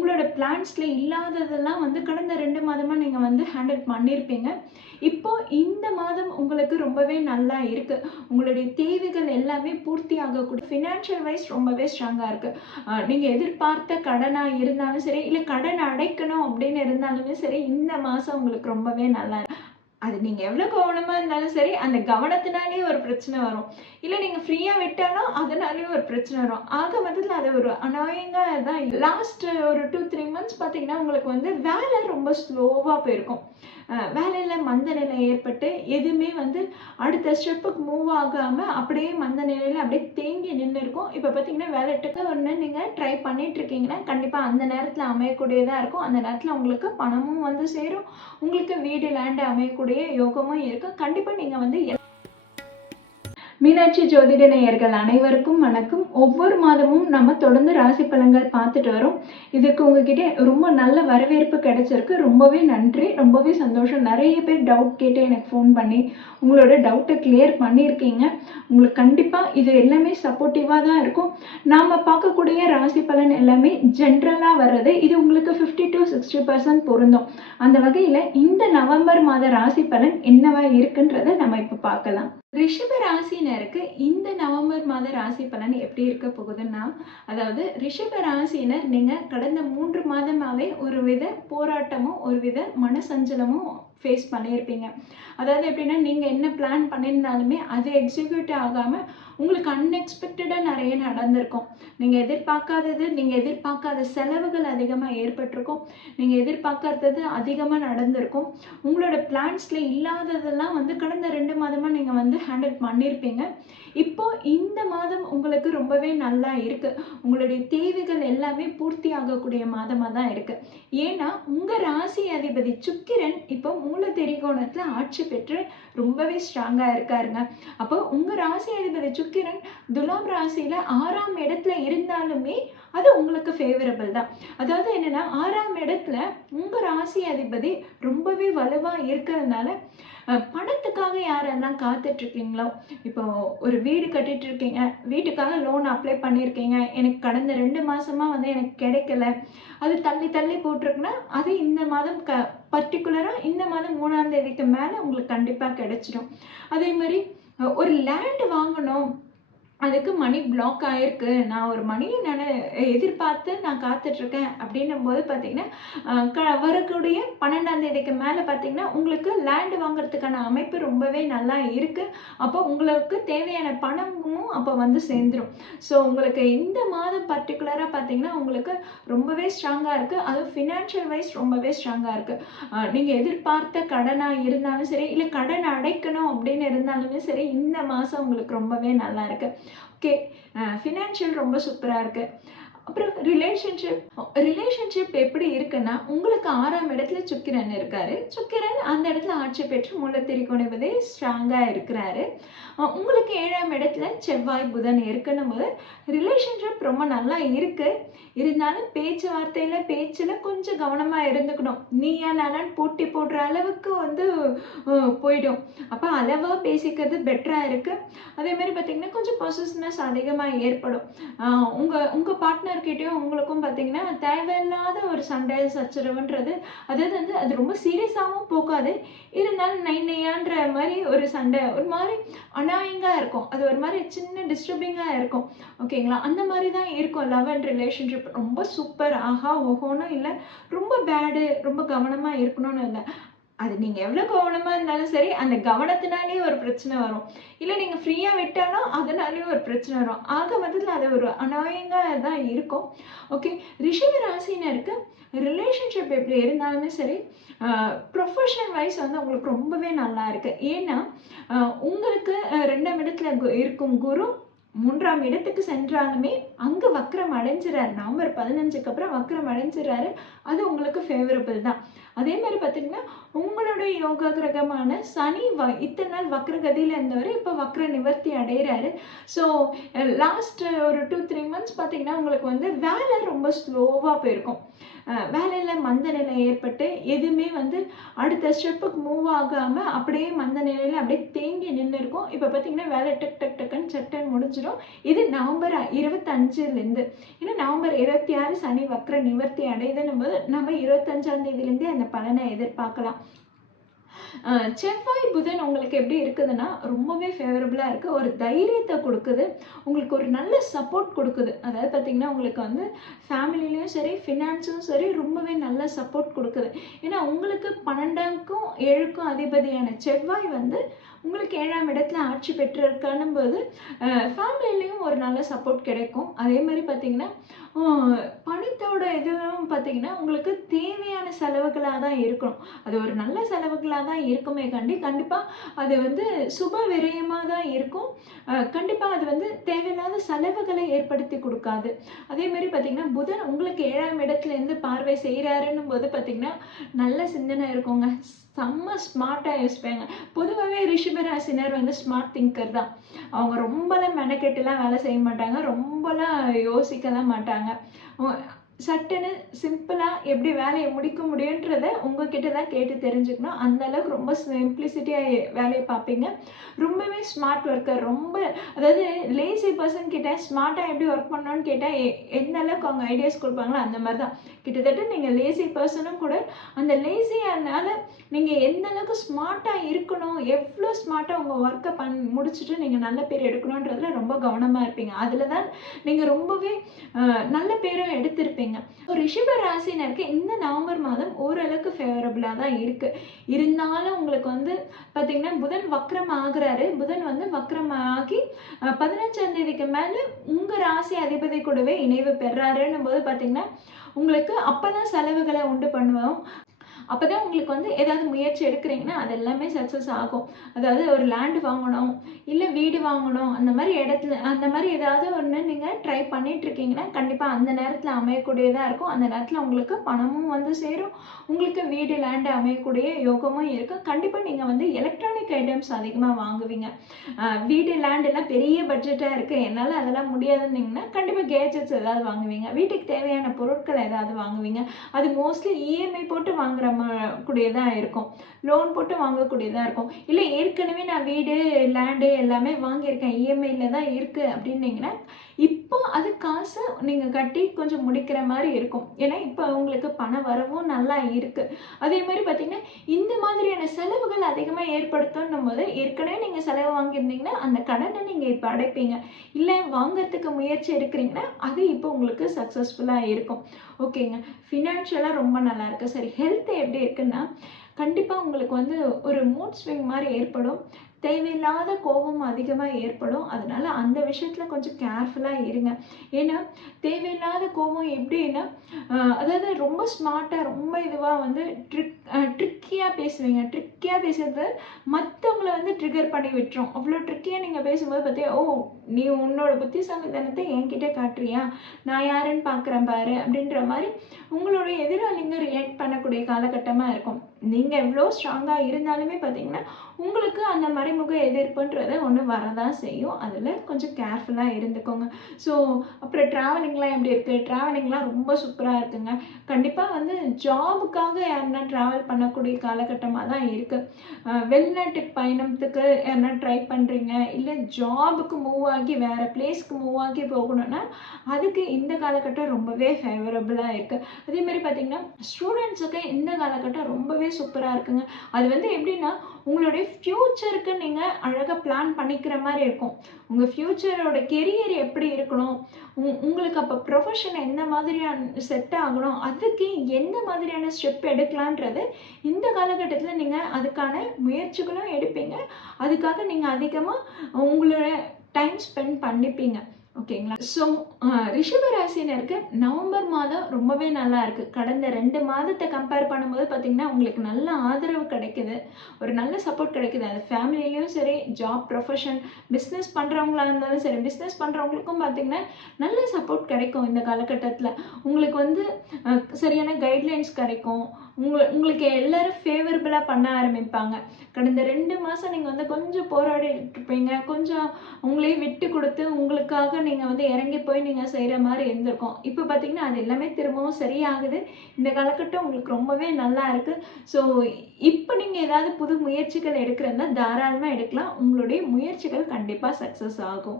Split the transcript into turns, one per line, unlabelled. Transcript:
உங்களோட பிளான்ஸில் இல்லாததெல்லாம் வந்து கடந்த ரெண்டு மாதமாக நீங்கள் வந்து ஹேண்டில் பண்ணியிருப்பீங்க இப்போ இந்த மாதம் உங்களுக்கு ரொம்பவே நல்லா இருக்குது உங்களுடைய தேவைகள் எல்லாமே பூர்த்தி ஆகக்கூடிய ஃபினான்ஷியல் வைஸ் ரொம்பவே ஸ்ட்ராங்காக இருக்குது நீங்கள் எதிர்பார்த்த கடனாக இருந்தாலும் சரி இல்லை கடன் அடைக்கணும் அப்படின்னு இருந்தாலுமே சரி இந்த மாதம் உங்களுக்கு ரொம்பவே நல்லா இருக்கு. அது நீங்கள் எவ்வளோ கவனமாக இருந்தாலும் சரி அந்த கவனத்தினாலே ஒரு பிரச்சனை வரும். இல்லை நீங்கள் ஃப்ரீயாக விட்டாலும் அதனாலேயும் ஒரு பிரச்சனை வரும். ஆக மொத்தத்தில் அது ஒரு அநாயங்காக தான் லாஸ்ட் ஒரு டூ த்ரீ மந்த்ஸ் பார்த்தீங்கன்னா உங்களுக்கு வந்து வேலை ரொம்ப ஸ்லோவாக போயிருக்கும். வேலையில் மந்த நிலை ஏற்பட்டு எதுவுமே வந்து அடுத்த ஸ்டெப்புக்கு மூவ் ஆகாமல் அப்படியே மந்த நிலையில் அப்படியே தேங்கி நின்று இருக்கும் இப்போ பார்த்தீங்கன்னா வேலைட்டுக்கு ஒன்று நீங்கள் ட்ரை பண்ணிட்டு இருக்கீங்கன்னா கண்டிப்பாக அந்த நேரத்தில் அமையக்கூடியதாக இருக்கும். அந்த நேரத்தில் உங்களுக்கு பணமும் வந்து சேரும். உங்களுக்கு வீடு லேண்டு அமையக்கூடிய யோகமும் இருக்குது கண்டிப்பாக நீங்கள் வந்து மீனாட்சி ஜோதிட நேயர்கள் அனைவருக்கும் வணக்கம். ஒவ்வொரு மாதமும் நம்ம தொடர்ந்து ராசி பலன்கள் பார்த்துட்டு வரோம். இதுக்கு உங்ககிட்ட ரொம்ப நல்ல வரவேற்பு கிடைச்சிருக்கு. ரொம்பவே நன்றி. ரொம்பவே சந்தோஷம். நிறைய பேர் டவுட் கேட்டு எனக்கு ஃபோன் பண்ணி உங்களோட டவுட்டை கிளியர் பண்ணியிருக்கீங்க. உங்களுக்கு கண்டிப்பாக இது எல்லாமே சப்போர்ட்டிவாக தான் இருக்கும். நாம் பார்க்கக்கூடிய ராசி பலன் எல்லாமே ஜென்ரலாக வர்றது இது உங்களுக்கு ஃபிஃப்டி டு சிக்ஸ்டி பர்சன்ட் பொருந்தும். அந்த வகையில் இந்த நவம்பர் மாத ராசி பலன் என்னவா இருக்குன்றதை நம்ம இப்போ பார்க்கலாம். ரிஷப ராசினருக்கு இந்த நவம்பர் மாத ராசி பலன் எப்படி இருக்க போகுதுன்னா அதாவது ரிஷப ராசினர் நீங்கள் கடந்த மூன்று மாதமாகவே ஒரு வித போராட்டமும் ஒரு வித மனசஞ்சலமும் ஃபேஸ் பண்ணியிருப்பீங்க. அதாவது எப்படின்னா நீங்கள் என்ன பிளான் பண்ணியிருந்தாலுமே அது எக்ஸிக்யூட் ஆகாமல் உங்களுக்கு அன்எக்ஸ்பெக்டடாக நிறைய நடந்திருக்கும். நீங்கள் எதிர்பார்க்காதது நீங்கள் எதிர்பார்க்காத செலவுகள் அதிகமாக ஏற்பட்டிருக்கும். நீங்கள் எதிர்பார்க்காதது அதிகமாக நடந்திருக்கும். உங்களோட பிளான்ஸில் இல்லாததெல்லாம் வந்து கடந்த ரெண்டு மாதமாக நீங்கள் வந்து ஹேண்டில் பண்ணியிருப்பீங்க. இப்போ இந்த மாதம் உங்களுக்கு ரொம்பவே நல்லா இருக்குது உங்களுடைய தேவைகள் எல்லாமே பூர்த்தி ஆகக்கூடிய மாதமாக தான் இருக்குது ஏன்னா உங்கள் ராசி அதிபதி சுக்கிரன் இப்போ மூல திரிகோணத்தில் ஆட்சி பெற்று ரொம்பவே ஸ்ட்ராங்காக இருக்காருங்க. அப்போ உங்க ராசி அதிபதி சுக்கிரன் துலாம் ராசியில ஆறாம் இடத்துல இருந்தாலுமே அது உங்களுக்கு ஃபேவரபிள் தான். அதாவது என்னன்னா ஆறாம் இடத்துல உங்க ராசி அதிபதி ரொம்பவே வலுவாக இருக்கிறதுனால பணத்துக்காக யாரெல்லாம் காத்துட்டு இருக்கீங்களோ இப்போ ஒரு வீடு கட்டிட்டு இருக்கீங்க வீட்டுக்காக லோன் அப்ளை பண்ணியிருக்கீங்க எனக்கு கடந்த ரெண்டு மாசமா வந்து எனக்கு கிடைக்கல அது தள்ளி தள்ளி போட்டிருக்குன்னா அது இந்த மாதம் க பர்டிகுலராக இந்த மாதம் மூணாம் தேதிக்கு மேலே உங்களுக்கு கண்டிப்பாக கிடைச்சிடும். அதே மாதிரி ஒரு லேண்ட் வாங்கணும் அதுக்கு மணி பிளாக் ஆகிருக்கு நான் ஒரு மணியை நான் எதிர்பார்த்து நான் காத்துட்ருக்கேன் அப்படின்னும் போது பார்த்தீங்கன்னா க வரக்கூடிய பன்னெண்டாம் தேதிக்கு மேலே பார்த்தீங்கன்னா உங்களுக்கு லேண்ட் வாங்குறதுக்கான அமைப்பு ரொம்பவே நல்லா இருக்குது அப்போ உங்களுக்கு தேவையான பணமும் அப்போ வந்து சேர்ந்துடும் ஸோ உங்களுக்கு இந்த மாதம் பர்டிகுலராக பார்த்தீங்கன்னா உங்களுக்கு ரொம்பவே ஸ்ட்ராங்காக இருக்குது அதுவும் ஃபினான்ஷியல் வைஸ் ரொம்பவே ஸ்ட்ராங்காக இருக்குது நீங்கள் எதிர்பார்த்த கடனாக இருந்தாலும் சரி இல்லை கடன் அடைக்கணும் அப்படின்னு இருந்தாலுமே சரி இந்த மாதம் உங்களுக்கு ரொம்பவே நல்லா இருக்குது ஓகே ஃபினான்ஷியல் uh, ரொம்ப சூப்பராக இருக்குது அப்புறம் ரிலேஷன்ஷிப் ரிலேஷன்ஷிப் எப்படி இருக்குன்னா உங்களுக்கு ஆறாம் இடத்துல சுக்கிரன் இருக்காரு. சுக்கிரன் அந்த இடத்துல ஆட்சி பெற்று மூல திரிகோணபதி ஸ்ட்ராங்காக இருக்கிறாரு. உங்களுக்கு ஏழாம் இடத்துல செவ்வாய் புதன் இருக்குன்னும் போது ரிலேஷன்ஷிப் ரொம்ப நல்லா இருக்கு. இருந்தாலும் பேச்சுவார்த்தையில் பேச்சில் கொஞ்சம் கவனமாக இருந்துக்கணும். நீயா நானான்னு போட்டி போடுற அளவுக்கு வந்து போயிடும். அப்போ அளவாக பேசிக்கிறது பெட்டராக இருக்குது அதே மாதிரி பார்த்தீங்கன்னா கொஞ்சம் பொசஸ்னஸ் அதிகமாக ஏற்படும். உங்கள் உங்கள் பார்ட்னர் பார்ட்னர்கிட்டயும் உங்களுக்கும் பார்த்தீங்கன்னா தேவையில்லாத ஒரு சண்டை சச்சரவுன்றது அதாவது வந்து அது ரொம்ப சீரியஸாகவும் போகாது. இருந்தாலும் நை நையான்ற மாதிரி ஒரு சண்டை ஒரு மாதிரி அனாயிங்காக இருக்கும். அது ஒரு மாதிரி சின்ன டிஸ்டர்பிங்காக இருக்கும். ஓகேங்களா அந்த மாதிரி தான் இருக்கும் லவ் அண்ட் ரிலேஷன்ஷிப் ரொம்ப சூப்பர் ஆஹா ஓஹோன்னு இல்லை. ரொம்ப பேடு ரொம்ப கவனமாக இருக்கணும்னு இல்லை. அது நீங்கள் எவ்வளோ கவனமாக இருந்தாலும் சரி அந்த கவனத்தினாலே ஒரு பிரச்சனை வரும். இல்லை நீங்கள் ஃப்ரீயாக விட்டாலும் அதனாலேயும் ஒரு பிரச்சனை வரும். ஆக மொத்தத்தில் அது ஒரு அநாயங்காக தான் இருக்கும். ஓகே ரிஷப ராசினருக்கு ரிலேஷன்ஷிப் எப்படி இருந்தாலுமே சரி ப்ரொஃபஷன் வைஸ் வந்து உங்களுக்கு ரொம்பவே நல்லா இருக்குது ஏன்னா உங்களுக்கு ரெண்டாம் இடத்துல கு- இருக்கும் குரு மூன்றாம் இடத்துக்கு சென்றாலுமே அங்கே வக்கரம் அடைஞ்சிறாரு. நவம்பர் பதினஞ்சுக்கு அப்புறம் வக்கரம் அடைஞ்சிறாரு. அது உங்களுக்கு ஃபேவரபிள் தான். அதே மாதிரி பார்த்தீங்கன்னா உங்களுடைய யோகா கிரகமான சனி வ இத்தனை நாள் வக்ரகதியில் இருந்தவர் இப்போ வக்ர நிவர்த்தி அடைகிறாரு ஸோ லாஸ்ட் ஒரு டூ த்ரீ மந்த்ஸ் பார்த்தீங்கன்னா உங்களுக்கு வந்து வேலை ரொம்ப ஸ்லோவாக போயிருக்கும். வேலையில் மந்த நிலை ஏற்பட்டு எதுவுமே வந்து அடுத்த ஸ்டெப்புக்கு மூவ் ஆகாமல் அப்படியே மந்த நிலையில் அப்படியே தேங்கி நின்று இருக்கும். இப்போ பார்த்தீங்கன்னா வேலை டக் டக் டக்குன்னு சட்டன் முடிஞ்சிடும். இது நவம்பர் இருபத்தஞ்சுலேருந்து. ஏன்னா நவம்பர் இருபத்தி ஆறு சனி வக்ர நிவர்த்தி அடையுதுன்னும் போது நம்ம இருபத்தஞ்சாம் தேதியிலேருந்தே அந்த பலனை எதிர்பார்க்கலாம். செவ்வாய் புதன் உங்களுக்கு எப்படி இருக்குதுன்னா ரொம்பவே ஃபேவரபுளாக இருக்குது ஒரு தைரியத்தை கொடுக்குது. உங்களுக்கு ஒரு நல்ல சப்போர்ட் கொடுக்குது. அதாவது பார்த்தீங்கன்னா உங்களுக்கு வந்து ஃபேமிலிலையும் சரி ஃபினான்ஸும் சரி ரொம்பவே நல்ல சப்போர்ட் கொடுக்குது. ஏன்னா உங்களுக்கு பன்னெண்டுக்கும் ஏழுக்கும் அதிபதியான செவ்வாய் வந்து உங்களுக்கு ஏழாம் இடத்துல ஆட்சி பெற்றிருக்கானும் போது ஃபேமிலியிலையும் ஒரு நல்ல சப்போர்ட் கிடைக்கும். அதே மாதிரி பார்த்தீங்கன்னா பணத்தோட இதுவும் பார்த்தீங்கன்னா உங்களுக்கு தேவையான செலவுகளாக தான் இருக்கணும். அது ஒரு நல்ல செலவுகளாக தான் இருக்குமே கண்டி கண்டிப்பாக அது வந்து சுப விரயமாக தான் இருக்கும் கண்டிப்பாக அது வந்து தேவையில்லாத செலவுகளை ஏற்படுத்தி கொடுக்காது. அதே மாதிரி பார்த்தீங்கன்னா புதன் உங்களுக்கு ஏழாம் இடத்துல இருந்து பார்வை செய்கிறாருன்னும் போது பார்த்தீங்கன்னா நல்ல சிந்தனை இருக்குங்க. செம்ம ஸ்மார்ட்டாக யோசிப்பாங்க பொதுவாகவே ரிஷபராசினர் வந்து ஸ்மார்ட் திங்கர் தான். அவங்க ரொம்பலாம் மெனக்கெட்டுலாம் வேலை செய்ய மாட்டாங்க. ரொம்பலாம் யோசிக்கலாம் மாட்டாங்க. சட்டுன்னு சிம்பிளாக எப்படி வேலையை முடிக்க முடியுன்றத உங்ககிட்ட தான் கேட்டு தெரிஞ்சுக்கணும். அந்த அளவுக்கு ரொம்ப சிம்பிளிசிட்டியாக வேலையை பார்ப்பீங்க. ரொம்பவே ஸ்மார்ட் ஒர்க்கர் ரொம்ப அதாவது லேசி பர்சன் கிட்ட ஸ்மார்ட்டாக எப்படி ஒர்க் பண்ணணும்னு கேட்டால் எந்த அளவுக்கு அவங்க ஐடியாஸ் கொடுப்பாங்களோ அந்த மாதிரி தான் கிட்டத்தட்ட நீங்கள் லேசி பர்சனும் கூட அந்த லேசியானால நீங்கள் எந்த அளவுக்கு ஸ்மார்ட்டாக இருக்கணும் எவ்வளோ ஸ்மார்ட்டாக உங்கள் ஒர்க்கை பண் முடிச்சுட்டு நீங்கள் நல்ல பேர் எடுக்கணுன்றதுல ரொம்ப கவனமாக இருப்பீங்க. அதில் தான் நீங்கள் ரொம்பவே நல்ல பேரும் எடுத்திருப்பீங்க. ரிஷப ராசினருக்கு இந்த நவம்பர் மாதம் ஓரளவுக்கு ஃபேவரபுளாக தான் இருக்குது இருந்தாலும் உங்களுக்கு வந்து பார்த்திங்கன்னா புதன் வக்ரம் ஆகிறாரு. புதன் வந்து வக்ரமாகி ஆகி பதினஞ்சாம் தேதிக்கு மேலே உங்கள் ராசி அதிபதி கூடவே இணைவு பெறாருன்னும் போது பார்த்திங்கன்னா உங்களுக்கு அப்போ தான் செலவுகளை உண்டு பண்ணுவோம். அப்போ தான் உங்களுக்கு வந்து ஏதாவது முயற்சி எடுக்கிறீங்கன்னா அது எல்லாமே சக்ஸஸ் ஆகும். அதாவது ஒரு லேண்டு வாங்கணும் இல்லை வீடு வாங்கணும் அந்த மாதிரி இடத்துல அந்த மாதிரி ஏதாவது ஒன்று நீங்கள் ட்ரை பண்ணிட்டு இருக்கீங்கன்னா கண்டிப்பாக அந்த நேரத்தில் அமையக்கூடியதாக இருக்கும். அந்த நேரத்தில் உங்களுக்கு பணமும் வந்து சேரும். உங்களுக்கு வீடு லேண்டு அமையக்கூடிய யோகமும் இருக்கும். கண்டிப்பாக நீங்கள் வந்து எலக்ட்ரானிக் ஐட்டம்ஸ் அதிகமாக வாங்குவீங்க. வீடு லேண்டெல்லாம் பெரிய பட்ஜெட்டாக இருக்குது என்னால் அதெல்லாம் முடியாதுன்னீங்கன்னா கண்டிப்பாக கேஜெட்ஸ் ஏதாவது வாங்குவீங்க. வீட்டுக்கு தேவையான பொருட்கள் ஏதாவது வாங்குவீங்க. அது மோஸ்ட்லி இஎம்ஐ போட்டு வாங்குற ம- கூடியதாக இருக்கும். லோன் போட்டு வாங்கக்கூடியதாக இருக்கும். இல்லை ஏற்கனவே நான் வீடு லேண்டு எல்லாமே வாங்கியிருக்கேன். இஎம்ஐயில் தான் இருக்குது அப்படின்னீங்கன்னா இப்போ காசு நீங்கள் கட்டி கொஞ்சம் முடிக்கிற மாதிரி இருக்கும். ஏன்னா இப்போ உங்களுக்கு பண வரவும் நல்லா இருக்குது அதே மாதிரி பார்த்தீங்கன்னா இந்த மாதிரியான செலவுகள் அதிகமாக ஏற்படுத்தணும் போது ஏற்கனவே நீங்கள் செலவு வாங்கியிருந்தீங்கன்னா அந்த கடனை நீங்கள் இப்போ அடைப்பீங்க. இல்லை வாங்குறதுக்கு முயற்சி எடுக்கிறீங்கன்னா அது இப்போ உங்களுக்கு சக்ஸஸ்ஃபுல்லாக இருக்கும். ஓகேங்க ஃபினான்ஷியலாக ரொம்ப நல்லா இருக்கு. சரி ஹெல்த் எப்படி இருக்குன்னா கண்டிப்பாக உங்களுக்கு வந்து ஒரு மூட் ஸ்விங் மாதிரி ஏற்படும். தேவையில்லாத கோபம் அதிகமாக ஏற்படும். அதனால் அந்த விஷயத்தில் கொஞ்சம் கேர்ஃபுல்லாக இருங்க. ஏன்னா தேவையில்லாத கோபம் எப்படின்னா அதாவது ரொம்ப ஸ்மார்ட்டாக ரொம்ப இதுவாக வந்து ட்ரிக் ட்ரிக்கியாக பேசுவீங்க. ட்ரிக்கியாக பேசுறது மற்றவங்கள வந்து ட்ரிகர் பண்ணி விட்டுரும். அவ்வளோ ட்ரிக்கியாக நீங்கள் பேசும்போது பார்த்தியா ஓ நீ உன்னோட புத்திசாலித்தனத்தை என்கிட்ட காட்டுறியா? நான் யாருன்னு பார்க்குறேன் பாரு அப்படின்ற மாதிரி உங்களோட எதிராளிங்க ரியாக்ட் பண்ணக்கூடிய காலகட்டமாக இருக்கும். நீங்கள் எவ்வளோ ஸ்ட்ராங்காக இருந்தாலுமே பார்த்தீங்கன்னா உங்களுக்கு அந்த மறைமுக எதிர்ப்புன்றது ஒன்று வரதான் செய்யும். அதில் கொஞ்சம் கேர்ஃபுல்லாக இருந்துக்கோங்க. ஸோ அப்புறம் ட்ராவலிங்லாம் எப்படி இருக்குது ட்ராவலிங்லாம் ரொம்ப சூப்பராக இருக்குங்க. கண்டிப்பாக வந்து ஜாபுக்காக யாருன்னா ட்ராவல் பண்ணக்கூடிய காலகட்டமாக தான் இருக்குது வெளிநாட்டு பயணத்துக்கு என்ன ட்ரை பண்ணுறீங்க இல்லை ஜாபுக்கு மூவ் ஆகி வேறு பிளேஸ்க்கு மூவ் ஆகி போகணும்னா அதுக்கு இந்த காலகட்டம் ரொம்பவே ஃபேவரபுளாக இருக்குது அதே மாதிரி ஸ்டூடெண்ட்ஸுக்கு இந்த காலகட்டம் ரொம்பவே சூப்பராக இருக்குங்க. அது வந்து எப்படின்னா உங்களுடைய ஃப்யூச்சருக்கு நீங்கள் அழகாக பிளான் பண்ணிக்கிற மாதிரி இருக்கும். உங்கள் ஃப்யூச்சரோட கெரியர் எப்படி இருக்கணும்? உ- உங்களுக்கு அப்போ ப்ரொஃபஷன் எந்த மாதிரியான செட் ஆகணும்? அதுக்கு எந்த மாதிரியான ஸ்டெப் எடுக்கலான்றது இந்த காலகட்டத்தில் நீங்கள் அதுக்கான முயற்சிகளும் எடுப்பீங்க. அதுக்காக நீங்கள் அதிகமாக உங்களோட டைம் ஸ்பெண்ட் பண்ணிப்பீங்க. ஓகேங்களா? ஸோ ரிஷபராசினருக்கு நவம்பர் மாதம் ரொம்பவே நல்லா இருக்குது கடந்த ரெண்டு மாதத்தை கம்பேர் பண்ணும்போது பார்த்தீங்கன்னா உங்களுக்கு நல்ல ஆதரவு கிடைக்குது. ஒரு நல்ல சப்போர்ட் கிடைக்குது. அது ஃபேமிலிலையும் சரி ஜாப் ப்ரொஃபஷன் பிஸ்னஸ் பண்ணுறவங்களா இருந்தாலும் சரி பிஸ்னஸ் பண்ணுறவங்களுக்கும் பார்த்தீங்கன்னா நல்ல சப்போர்ட் கிடைக்கும் இந்த காலகட்டத்தில். உங்களுக்கு வந்து சரியான கைட்லைன்ஸ் கிடைக்கும். உங்களை உங்களுக்கு எல்லாரும் ஃபேவரபுளாக பண்ண ஆரம்பிப்பாங்க. கடந்த ரெண்டு மாதம் நீங்கள் வந்து கொஞ்சம் போராடிட்டு இருப்பீங்க கொஞ்சம் உங்களே விட்டு கொடுத்து உங்களுக்காக நீங்கள் வந்து இறங்கி போய் நீங்கள் செய்கிற மாதிரி இருந்திருக்கும். இப்போ பார்த்தீங்கன்னா அது எல்லாமே திரும்பவும் சரியாகுது. இந்த காலகட்டம் உங்களுக்கு ரொம்பவே நல்லா இருக்குது ஸோ இப்போ நீங்கள் ஏதாவது புது முயற்சிகள் எடுக்கிறதா தாராளமாக எடுக்கலாம். உங்களுடைய முயற்சிகள் கண்டிப்பாக சக்ஸஸ் ஆகும்.